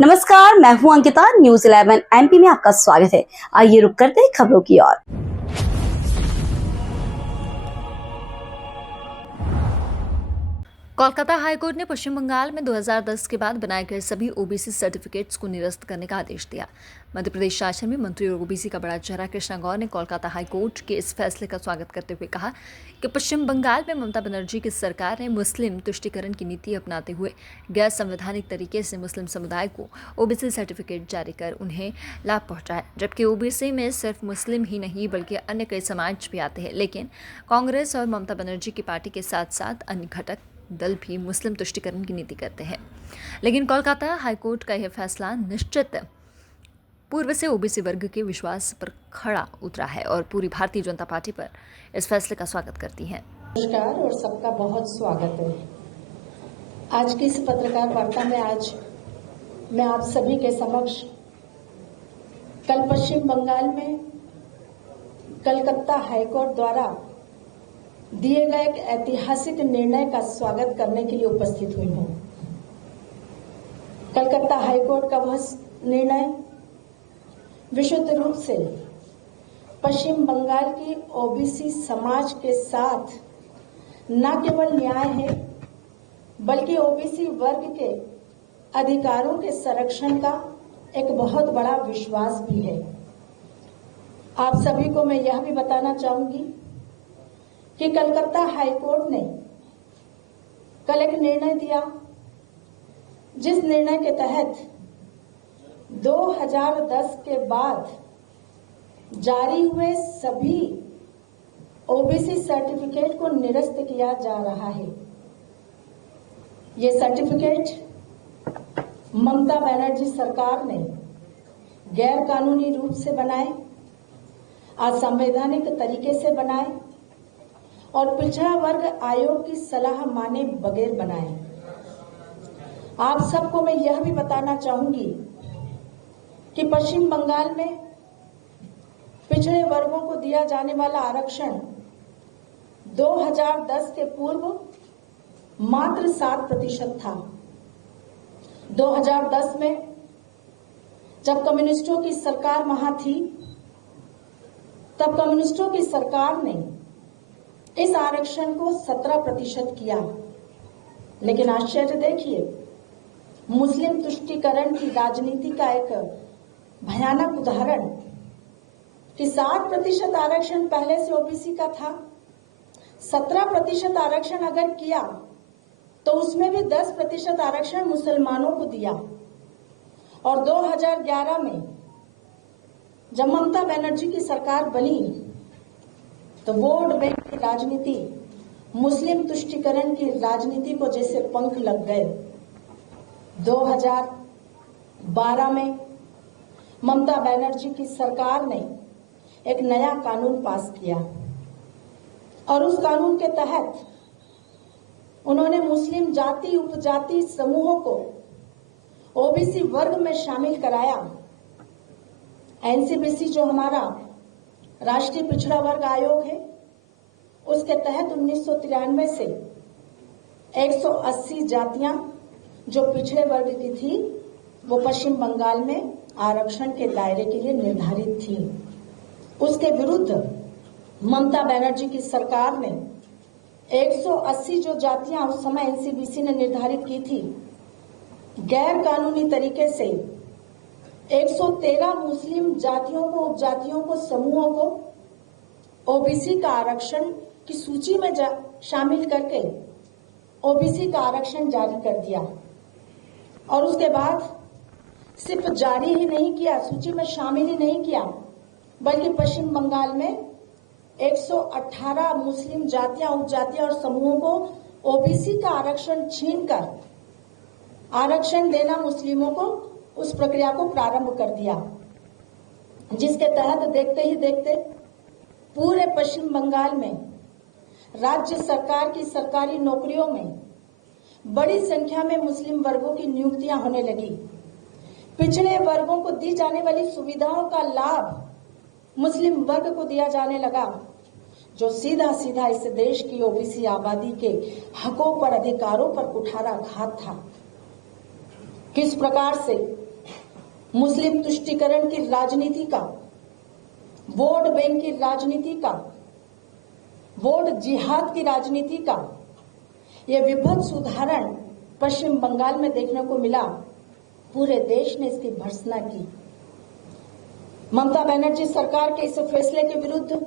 नमस्कार, मैं हूं अंकिता। न्यूज़ 11 एमपी में आपका स्वागत है। आइए रुक करते हैं खबरों की ओर। कोलकाता हाईकोर्ट ने पश्चिम बंगाल में 2010 के बाद बनाए गए सभी ओबीसी सर्टिफिकेट्स को निरस्त करने का आदेश दिया। मध्य प्रदेश शासन में मंत्री और ओबीसी का बड़ा चेहरा कृष्णा गौर ने कोलकाता हाईकोर्ट के इस फैसले का स्वागत करते हुए कहा कि पश्चिम बंगाल में ममता बनर्जी की सरकार ने मुस्लिम तुष्टीकरण की नीति अपनाते हुए गैर संवैधानिक तरीके से मुस्लिम समुदाय को ओबीसी सर्टिफिकेट जारी कर उन्हें लाभ पहुंचाया, जबकि ओबीसी में सिर्फ मुस्लिम ही नहीं बल्कि अन्य कई समाज भी आते हैं। लेकिन कांग्रेस और ममता बनर्जी की पार्टी के साथ साथ अन्य घटक दल भी मुस्लिम तुष्टीकरण की नीति करते हैं। लेकिन कोलकाता हाईकोर्ट का यह फैसला निश्चित पूर्व से ओबीसी वर्ग के विश्वास पर खड़ा उतरा है और पूरी भारतीय जनता पार्टी पर इस फैसले का स्वागत करती है। नमस्कार और सबका बहुत स्वागत है। आज की इस पत्रकार वार्ता में आज मैं आप सभी के समक्ष कल पश्चिम बंगाल में कलकत्ता हाईकोर्ट द्वारा दिए गए एक ऐतिहासिक निर्णय का स्वागत करने के लिए उपस्थित हुई हूं। कलकत्ता हाईकोर्ट का वह निर्णय विशुद्ध रूप से पश्चिम बंगाल की ओबीसी समाज के साथ न केवल न्याय है बल्कि ओबीसी वर्ग के अधिकारों के संरक्षण का एक बहुत बड़ा विश्वास भी है। आप सभी को मैं यह भी बताना चाहूंगी कि कलकत्ता हाईकोर्ट ने कल एक निर्णय दिया, जिस निर्णय के तहत 2010 के बाद जारी हुए सभी ओबीसी सर्टिफिकेट को निरस्त किया जा रहा है। ये सर्टिफिकेट ममता बनर्जी सरकार ने गैर कानूनी रूप से बनाए, असंवैधानिक तरीके से बनाए और पिछड़ा वर्ग आयोग की सलाह माने बगैर बनाए। आप सबको मैं यह भी बताना चाहूंगी कि पश्चिम बंगाल में पिछड़े वर्गों को दिया जाने वाला आरक्षण 2010 के पूर्व मात्र 7% था। 2010 में जब कम्युनिस्टों की सरकार वहां थी, तब कम्युनिस्टों की सरकार ने इस आरक्षण को 17% किया। लेकिन आश्चर्य देखिए, मुस्लिम तुष्टीकरण की राजनीति का एक भयानक उदाहरण कि 7% आरक्षण पहले से ओबीसी का था, 17% आरक्षण अगर किया तो उसमें भी 10% आरक्षण मुसलमानों को दिया। और 2011 में जब ममता बनर्जी की सरकार बनी तो वोट बैंक की राजनीति, मुस्लिम तुष्टीकरण की राजनीति को जैसे पंख लग गए। 2012 में ममता बनर्जी की सरकार ने एक नया कानून पास किया और उस कानून के तहत उन्होंने मुस्लिम जाति उपजाति समूहों को ओबीसी वर्ग में शामिल कराया। एनसीबीसी जो हमारा राष्ट्रीय पिछड़ा वर्ग आयोग है, उसके तहत 1993 से 180 जातियां जो पिछड़े वर्ग की थी वो पश्चिम बंगाल में आरक्षण के दायरे के लिए निर्धारित थी। उसके विरुद्ध ममता बनर्जी की सरकार ने 180 जो जातियां उस समय एनसीबीसी ने निर्धारित की थी, गैर कानूनी तरीके से 113 मुस्लिम जातियों को, उपजातियों को, समूहों को ओबीसी का आरक्षण की सूची में शामिल करके ओबीसी का आरक्षण जारी कर दिया। और उसके बाद सिर्फ जारी ही नहीं किया, सूची में शामिल ही नहीं किया, बल्कि पश्चिम बंगाल में 118 मुस्लिम जातियां, उपजातियां और समूहों को ओबीसी का आरक्षण छीनकर आरक्षण देना मुस्लिमों को, उस प्रक्रिया को प्रारंभ कर दिया, जिसके तहत देखते ही देखते पूरे पश्चिम बंगाल में राज्य सरकार की सरकारी नौकरियों में बड़ी संख्या में मुस्लिम वर्गों की नियुक्तियां होने लगी। पिछड़े वर्गों को दी जाने वाली सुविधाओं का लाभ मुस्लिम वर्ग को दिया जाने लगा, जो सीधा सीधा इस देश की ओबीसी आबादी के हकों पर, अधिकारों पर कुठाराघात था। किस प्रकार से मुस्लिम तुष्टीकरण की राजनीति का, वोट बैंक की राजनीति का, वोट जिहाद की राजनीति का यह विभत्स उदाहरण पश्चिम बंगाल में देखने को मिला। पूरे देश ने इसकी भर्त्सना की। ममता बनर्जी सरकार के इस फैसले के विरुद्ध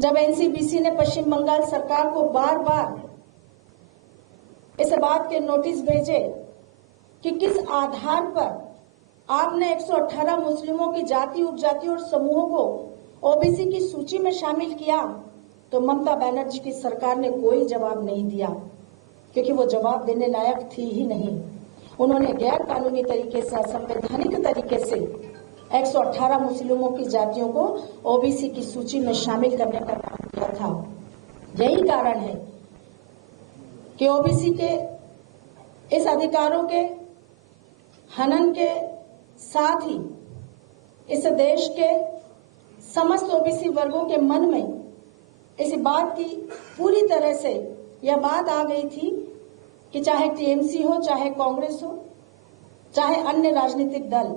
जब एनसीपीसी ने पश्चिम बंगाल सरकार को बार बार इस बात के नोटिस भेजे कि किस आधार पर आपने 118 मुस्लिमों की जाति, उपजाति और समूहों को ओबीसी की सूची में शामिल किया, तो ममता बनर्जी की सरकार ने कोई जवाब नहीं दिया, क्योंकि वो जवाब देने लायक थी ही नहीं। उन्होंने गैर कानूनी तरीके से, असंवैधानिक तरीके से 118 मुस्लिमों की जातियों को ओबीसी की सूची में शामिल करने का काम किया था। यही कारण है कि ओबीसी के इस अधिकारों के हनन के साथ ही इस देश के समस्त ओबीसी वर्गों के मन में इस बात की पूरी तरह से यह बात आ गई थी कि चाहे टीएमसी हो, चाहे कांग्रेस हो, चाहे अन्य राजनीतिक दल,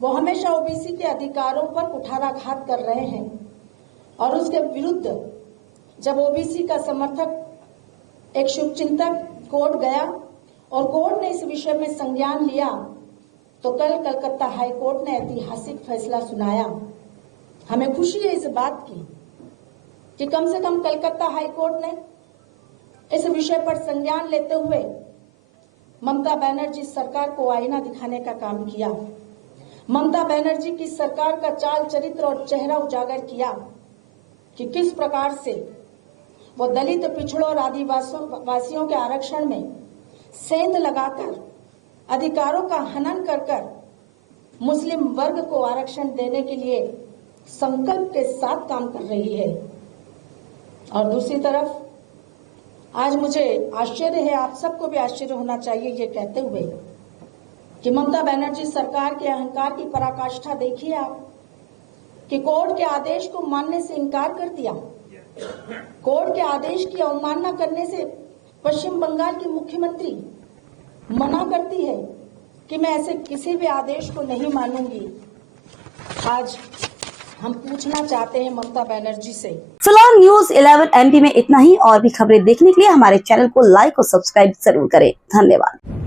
वो हमेशा ओबीसी के अधिकारों पर कुठाराघात कर रहे हैं। और उसके विरुद्ध जब ओबीसी का समर्थक एक शुभचिंतक कोर्ट गया और कोर्ट ने इस विषय में संज्ञान लिया, तो कल कलकत्ता हाई कोर्ट ने ऐतिहासिक फैसला सुनाया। हमें खुशी है इस बात की कि कम से कम कलकत्ता हाई कोर्ट ने इस विषय पर संज्ञान लेते हुए ममता बनर्जी सरकार को आईना दिखाने का काम किया। ममता बनर्जी की सरकार का चाल चरित्र और चेहरा उजागर किया कि किस प्रकार से वो दलित, पिछड़ों और आदिवासियों के आरक्षण में सेंध लगाकर, अधिकारों का हनन कर कर मुस्लिम वर्ग को आरक्षण देने के लिए संकल्प के साथ काम कर रही है। और दूसरी तरफ आज मुझे आश्चर्य है, आप सबको भी आश्चर्य होना चाहिए ये कहते हुए कि ममता बनर्जी सरकार के अहंकार की पराकाष्ठा देखिए आप, कि कोर्ट के आदेश को मानने से इनकार कर दिया। कोर्ट के आदेश की अवमानना करने से पश्चिम बंगाल की मुख्यमंत्री मना करती है कि मैं ऐसे किसी भी आदेश को नहीं मानूंगी। आज हम पूछना चाहते हैं ममता बनर्जी से। फिलहाल न्यूज 11 एमपी में इतना ही। और भी खबरें देखने के लिए हमारे चैनल को लाइक और सब्सक्राइब जरूर करें। धन्यवाद।